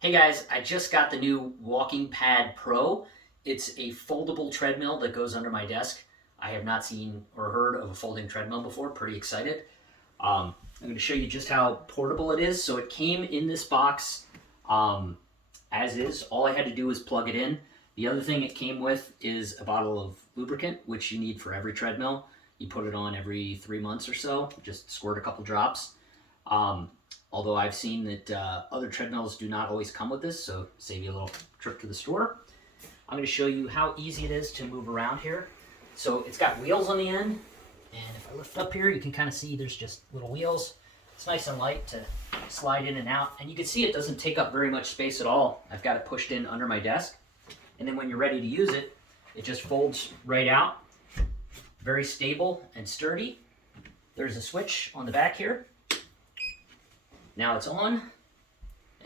Hey guys, I just got the new WalkingPad Pro. It's a foldable treadmill that goes under my desk. I have not seen or heard of a folding treadmill before. Pretty excited. I'm going to show you just how portable it is. So it came in this box as is. All I had to do was plug it in. The other thing it came with is a bottle of lubricant, which you need for every treadmill. You put it on every 3 months or so. Just squirt a couple drops. Um, Although I've seen that other treadmills do not always come with this, so save you a little trip to the store. I'm going to show you how easy it is to move around here. So it's got wheels on the end, and if I lift up here, you can kind of see there's just little wheels. It's nice and light to slide in and out, and you can see it doesn't take up very much space at all. I've got it pushed in under my desk, and then when you're ready to use it, it just folds right out. Very stable and sturdy. There's a switch on the back here. Now it's on,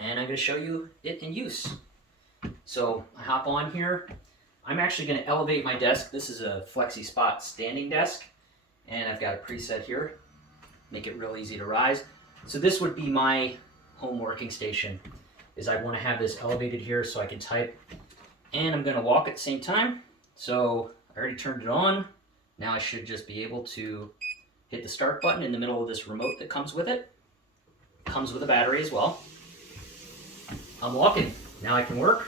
and I'm going to show you it in use. So I hop on here. I'm actually going to elevate my desk. This is a Flexi Spot standing desk, and I've got a preset here. Make it real easy to rise. So this would be my home working station, is I want to have this elevated here so I can type, and I'm going to walk at the same time. So I already turned it on. Now I should just be able to hit the start button in the middle of this remote that comes with it. Comes with a battery as well. I'm walking. Now I can work.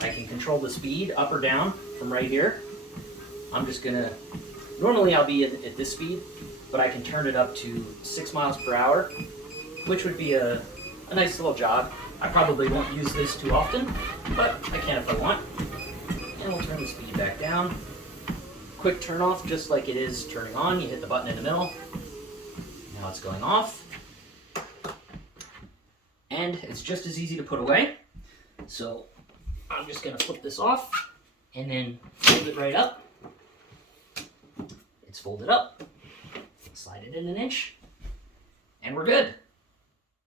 I can control the speed up or down from right here. I'm just gonna, normally I'll be at this speed, but I can turn it up to 6 miles per hour, which would be a nice little jog. I probably won't use this too often, but I can if I want. And we'll turn the speed back down. Quick turn off, just like it is turning on. You hit the button in the middle. Now it's going off. And it's just as easy to put away. So I'm just going to flip this off and then fold it right up. It's folded up. Slide it in an inch. And we're good.